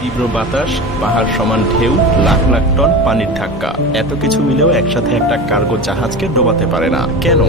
তীব্র বাতাস, পাহাড় সমান ঢেউ, লাখ লাখ টন পানির ধাক্কা, এত কিছু মিলেও একসাথে একটা কার্গো জাহাজকে ডোবাতে পারে না কেন?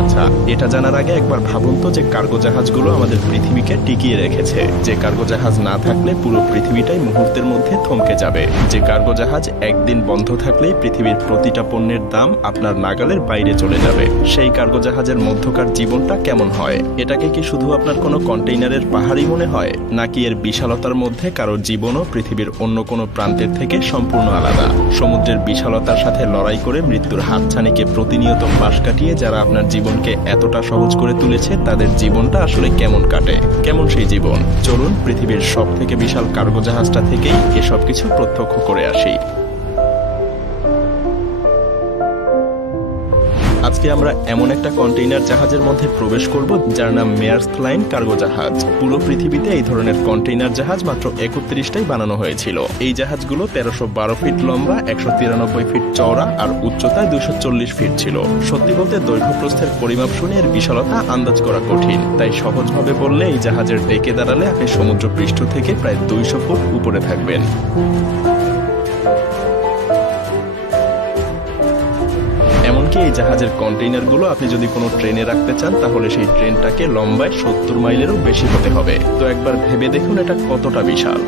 আচ্ছা, এটা জানার আগে একবার ভাবুন তো যে কার্গো জাহাজগুলো আমাদের পৃথিবীকে টিকিয়ে রেখেছে। যে কার্গো জাহাজ না থাকলে পুরো পৃথিবীটাই মুহূর্তের মধ্যে থমকে যাবে। যে কার্গো জাহাজ একদিন বন্ধ থাকলেই পৃথিবীর প্রতিটা পণ্যের দাম আপনার নাগালের বাইরে চলে যাবে। সেই কার্গো জাহাজের মধ্যকার জীবনটা কেমন হয়? এটাকে কি শুধু আপনার কোনো কন্টেইনারের পাহাড়ই মনে হয়, নাকি এর বিশালতার মধ্যে কারো জীবনও পৃথিবীর অন্য কোনো প্রান্তের থেকে সম্পূর্ণ আলাদা? সমুদ্রের বিশালতার সাথে লড়াই করে মৃত্যুর হাতছানিকে প্রতিনিয়ত পাশ কাটিয়ে যারা আপনার জীবনকে এতটা সহজ করে তুলেছে, তাদের জীবনটা আসলে কেমন কাটে? কেমন সেই জীবন? চলুন পৃথিবীর সব থেকে বিশাল কার্গো জাহাজটা থেকেই এসব কিছু প্রত্যক্ষ করে আসি। আজকে আমরা এমন একটা কন্টেইনার জাহাজের মধ্যে প্রবেশ করব যার নাম মেয়ার্স্ক লাইন কার্গো জাহাজ। পুরো পৃথিবীতে এই ধরনের কন্টেইনার জাহাজ মাত্র 31টাই বানানো হয়েছিল। এই জাহাজগুলো 1312 ফিট লম্বা, 193 ফিট চওড়া আর উচ্চতায় 240 ফিট ছিল। সত্যি বলতে দৈর্ঘ্য প্রস্থের পরিমাপ শুনে এর বিশালতা আন্দাজ করা কঠিন। তাই সহজভাবে বললে এই জাহাজের ডেকে দাঁড়ালে আপনি সমুদ্র পৃষ্ঠ থেকে প্রায় 200 ফুট উপরে থাকবেন। এমনকি এই জাহাজের কন্টেইনারগুলো আপনি যদি কোনো ট্রেনে রাখতে চান, তাহলে সেই ট্রেনটাকে লম্বায় 70 মাইলেরও বেশি হতে হবে। তো একবার ভেবে দেখুন এটা কতটা বিশাল।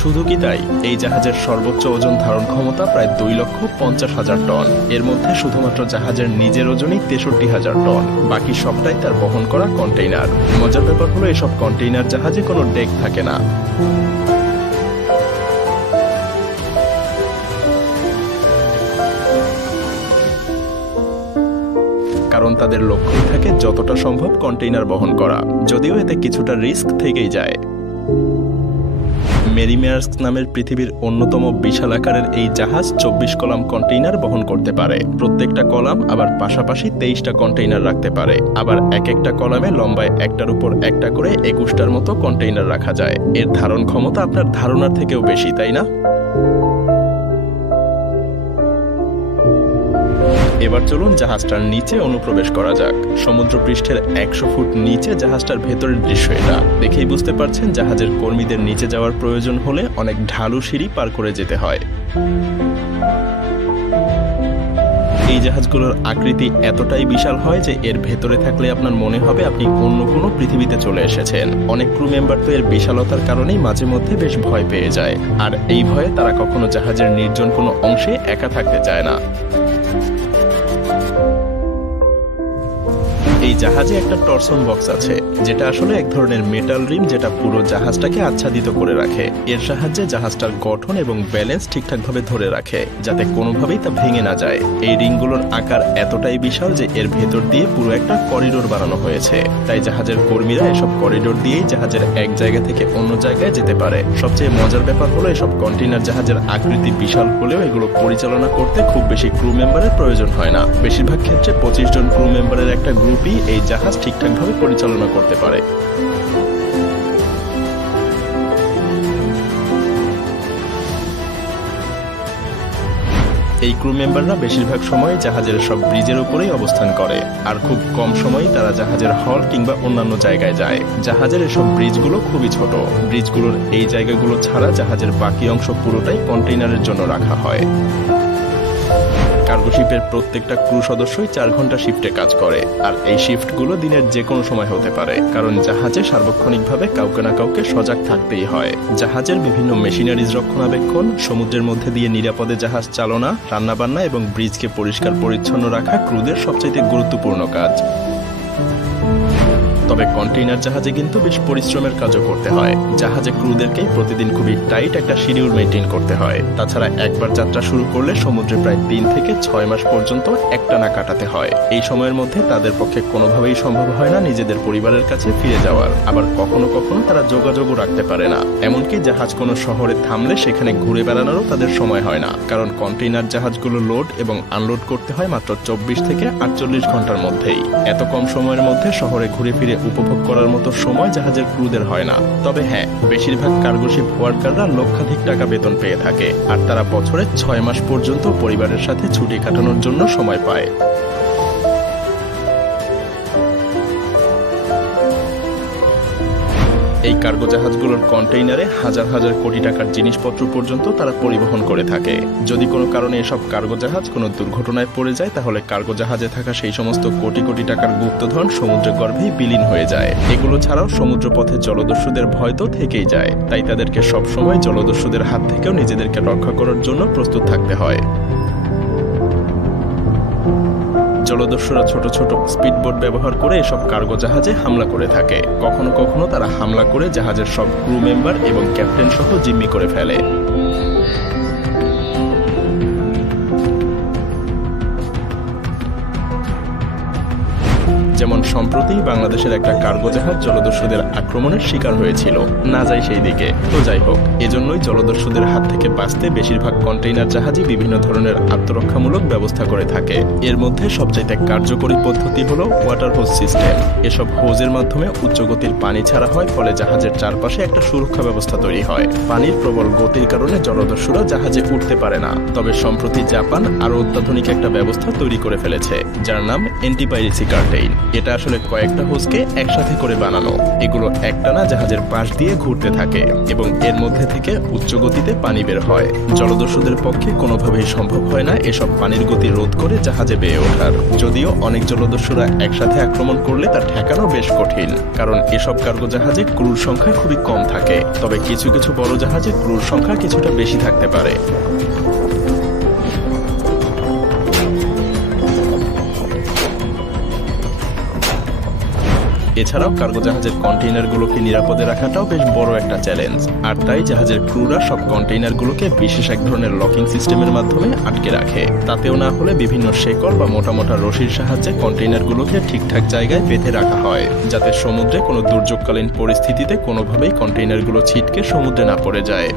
শুধু কি তাই, এই জাহাজের সর্বোচ্চ ওজন ধারণ ক্ষমতা প্রায় 2,50,000 টন। এর মধ্যে শুধুমাত্র জাহাজের নিজের ওজনই 63,000 টন। বাকি সবটাই তার বহন করা কন্টেইনার। মজার ব্যাপার হলো এসব কন্টেইনার জাহাজে কোনো ডেক থাকে না। কারণ তাদের লক্ষ্যই থাকে যতটা সম্ভব কন্টেইনার বহন করা, যদিও এতে কিছুটা রিস্ক থেকেই যায়। মেরি মেয়ার্স্ক নামের পৃথিবীর অন্যতম বিশাল আকারের এই জাহাজ 24 কলাম কন্টেইনার বহন করতে পারে। প্রত্যেকটা কলাম আবার পাশাপাশি 23টা কন্টেইনার রাখতে পারে। আবার এক একটা কলামে লম্বায় একটার উপর একটা করে 21টার মতো কন্টেইনার রাখা যায়। এর ধারণ ক্ষমতা আপনার ধারণার থেকেও বেশি, তাই না? এবার চলুন জাহাজটার নিচে অনুপ্রবেশ করা যাক। সমুদ্র পৃষ্ঠের 100 ফুট নিচে জাহাজটার ভেতরের দৃশ্য এটা। দেখেই বুঝতে পারছেন জাহাজের কর্মীদের নিচে যাওয়ার প্রয়োজন হলে অনেক ঢালু সিঁড়ি পার করে যেতে হয়। এই জাহাজগুলোর আকৃতি এতটাই বিশাল হয় যে এর ভেতরে থাকলে আপনার মনে হবে আপনি অন্য কোনো পৃথিবীতে চলে এসেছেন। অনেক ক্রু মেম্বার তো এর বিশালতার কারণেই মাঝে মধ্যে বেশ ভয় পেয়ে যায়, আর এই ভয়ে তারা কখনো জাহাজের নির্জন কোনো অংশে একা থাকতে চায় না। এই জাহাজে একটা টরসন বক্স আছে, যেটা আসলে এক ধরনের মেটাল রিম, যেটা পুরো জাহাজটাকে আচ্ছাদিত করে রাখে। এর সাহায্যে জাহাজটার গঠন এবং ব্যালেন্স ঠিকঠাকভাবে ধরে রাখে, যাতে কোনোভাবেই তা ভেঙে না যায়। এই রিংগুলোর আকার এতটাই বিশাল যে এর ভেতর দিয়ে পুরো একটা করিডোর বানানো হয়েছে। তাই জাহাজের কর্মীরা এসব করিডোর দিয়েই জাহাজের এক জায়গা থেকে অন্য জায়গায় যেতে পারে। সবচেয়ে মজার ব্যাপার হলো এসব কন্টেইনার জাহাজের আকৃতি বিশাল হলেও এগুলো পরিচালনা করতে খুব বেশি ক্রু মেম্বারের প্রয়োজন হয় না। বেশিরভাগ ক্ষেত্রে 25 জন ক্রু মেম্বারের একটা গ্রুপই এই জাহাজ ঠিকঠাকভাবে পরিচালনা করতে পারে। এই ক্রু মেম্বাররা বেশিরভাগ সময় জাহাজের সব ব্রিজের উপরেই অবস্থান করে, আর খুব কম সময়ই তারা জাহাজের হল কিংবা অন্যান্য জায়গায় যায়। জাহাজের এসব ব্রিজগুলো খুবই ছোট। ব্রিজগুলোর এই জায়গাগুলো ছাড়া জাহাজের বাকি অংশ পুরোটাই কন্টেইনারের জন্য রাখা হয়। কার্গো শিপের প্রত্যেকটা ক্রু সদস্যই 4 ঘন্টা শিফটে কাজ করে, আর এই শিফটগুলো দিনের যে কোনো সময় হতে পারে, কারণ জাহাজে সার্বক্ষণিকভাবে কাউকে না কাউকে সজাগ থাকতেই হয়। জাহাজের বিভিন্ন মেশিনারিজ রক্ষণাবেক্ষণ, সমুদ্রের মধ্যে দিয়ে নিরাপদে জাহাজ চালনা, রান্নাবান্না এবং ব্রিজকে পরিষ্কার পরিচ্ছন্ন রাখা ক্রুদের সবচেয়ে গুরুত্বপূর্ণ কাজ। তবে কন্টেইনার জাহাজে কিন্তু বেশ পরিশ্রমের কাজও করতে হয়। জাহাজে ক্রুদেরকে প্রতিদিন খুবই টাইট একটা শিডিউল মেইনটেইন করতে হয়। তাছাড়া একবার যাত্রা শুরু করলে সমুদ্রে প্রায় 3 থেকে 6 মাস পর্যন্ত একটানা কাটাতে হয়। এই সময়ের মধ্যে তাদের পক্ষে কোনোভাবেই সম্ভব হয় না নিজেদের পরিবারের কাছে ফিরে যাওয়ার। আবার কখনো কখনো তারা যোগাযোগও রাখতে পারে না। এমনকি জাহাজ কোনো শহরে থামলে সেখানে ঘুরে বেড়ানোরও তাদের সময় হয় না, কারণ কন্টেইনার জাহাজগুলো লোড এবং আনলোড করতে হয় মাত্র 24 থেকে 48 ঘন্টার মধ্যেই। এত কম সময়ের মধ্যে শহরে ঘুরে ফিরে উপভোগ করার মতো সময় জাহাজের ক্রুদের হয় না। তবে হ্যাঁ, বেশিরভাগ কার্গো শিপ ওয়ার্কাররা লক্ষাধিক টাকা বেতন পেয়ে থাকে, আর তারা বছরে 6 মাস পর্যন্ত পরিবারের সাথে ছুটি কাটানোর জন্য সময় পায়। এই কার্গো জাহাজগুলোর কন্টেইনারে হাজার হাজার কোটি টাকার জিনিসপত্র পর্যন্ত তারা পরিবহন করে থাকে। যদি কোনো কারণে এসব কার্গো জাহাজ কোনো দুর্ঘটনায় পড়ে যায়, তাহলে কার্গো জাহাজে থাকা সেই সমস্ত কোটি কোটি টাকার গুপ্তধন সমুদ্র গর্ভেই বিলীন হয়ে যায়। এগুলো ছাড়াও সমুদ্রপথে জলদস্যুদের ভয় তো থেকেই যায়, তাই তাদেরকে সবসময় জলদস্যুদের হাত থেকেও নিজেদেরকে রক্ষা করার জন্য প্রস্তুত থাকতে হয়। জলদস্যুরা ছোট ছোট স্পিডবোট ব্যবহার করে এসব কার্গো জাহাজে হামলা করে থাকে। কখনো কখনো তারা হামলা করে জাহাজের সব ক্রু মেম্বার এবং ক্যাপ্টেন সহ জিম্মি করে ফেলে। যেমন সম্প্রতি বাংলাদেশের একটা কার্গো জাহাজ জলদস্যুদের আক্রমণের শিকার হয়েছিল। না যাই সেই দিকে, তো যাই হোক, এজন্যই জলদস্যুদের হাত থেকে বাঁচতে বেশিরভাগ কন্টেইনার জাহাজই বিভিন্ন ধরনের আত্মরক্ষামূলক ব্যবস্থা করে থাকে। এর মধ্যে সবচাইতে কার্যকরী পদ্ধতি হলো ওয়াটার হোজ সিস্টেম। এসব হোজের মাধ্যমে উচ্চগতির পানি ছাড়া হয়, ফলে জাহাজের চারপাশে একটা সুরক্ষা ব্যবস্থা তৈরি হয়। পানির প্রবল গতির কারণে জলদস্যুরা জাহাজে উঠতে পারে না। তবে সম্প্রতি জাপান আরো অত্যাধুনিক একটা ব্যবস্থা তৈরি করে ফেলেছে, যার নাম অ্যান্টি-পাইরেসি কার্টেইন। এটা আসলে কয়েকটা হোজকে একসাথে করে বানানো। এগুলো একটানা জাহাজের পাশ দিয়ে ঘুরতে থাকে এবং এর মধ্যে থেকে উচ্চ গতিতে পানি বের হয়। জলদস্যুদের পক্ষে কোনোভাবেই সম্ভব হয় না এসব পানির গতি রোধ করে জাহাজে বেয়ে ওঠার। যদিও অনেক জলদস্যুরা একসাথে আক্রমণ করলে তা ঠেকানো বেশ কঠিন, কারণ এসব কার্গো জাহাজে ক্রুর সংখ্যা খুবই কম থাকে। তবে কিছু কিছু বড় জাহাজে ক্রুর সংখ্যা কিছুটা বেশি থাকতে পারে। এছাড়াও কার্গো জাহাজের কন্টেইনারগুলোকে নিরাপদে রাখাটাও বেশ বড় একটা চ্যালেঞ্জ। আর তাই জাহাজের ক্রুরা সব কন্টেইনারগুলোকে বিশেষ এক ধরনের লকিং সিস্টেমের মাধ্যমে আটকে রাখে। তাতেও না হলে বিভিন্ন শেকল বা মোটা মোটা রশির সাহায্যে কন্টেইনারগুলোকে ঠিকঠাক জায়গায় বেঁধে রাখা হয়, যাতে সমুদ্রে কোনো দুর্যোগকালীন পরিস্থিতিতে কোনোভাবেই কন্টেইনারগুলো ছিটকে সমুদ্রে না পড়ে যায়।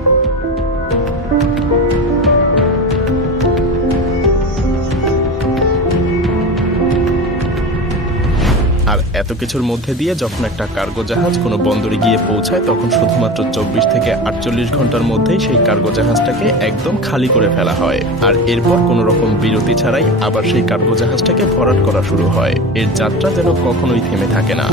আর এত কিছুর মধ্যে দিয়ে যখন একটা কার্গো জাহাজ কোনো বন্দরে গিয়ে পৌঁছায়, তখন শুধুমাত্র 24 থেকে 48 ঘন্টার মধ্যেই সেই কার্গো জাহাজটাকে একদম খালি করে ফেলা হয়। আর এরপর কোনো রকম বিরতি ছাড়াই আবার সেই কার্গো জাহাজটাকে ভরাট করা শুরু হয়। এর যাত্রা যেন কখনোই থেমে থাকে না।